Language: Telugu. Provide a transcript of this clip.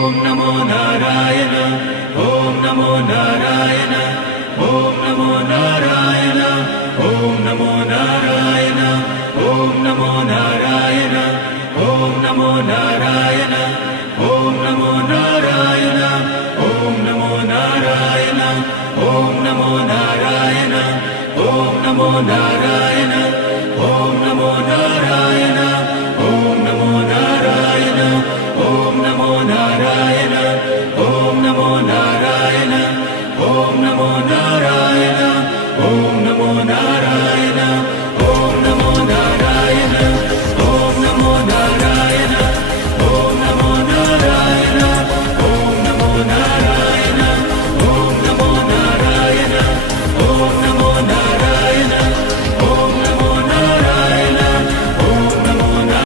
ఓం నమో నారాయణ ఓం నమో నారాయణ ఓం నమో నారాయణ ఓం నమో నారాయణ ఓం నమో నారాయణ ఓం నమో నారాయణ ఓం నమో నారాయణ ఓం నమో నారాయణ ఓం నమో నారాయణ ఓం నమో నారాయణ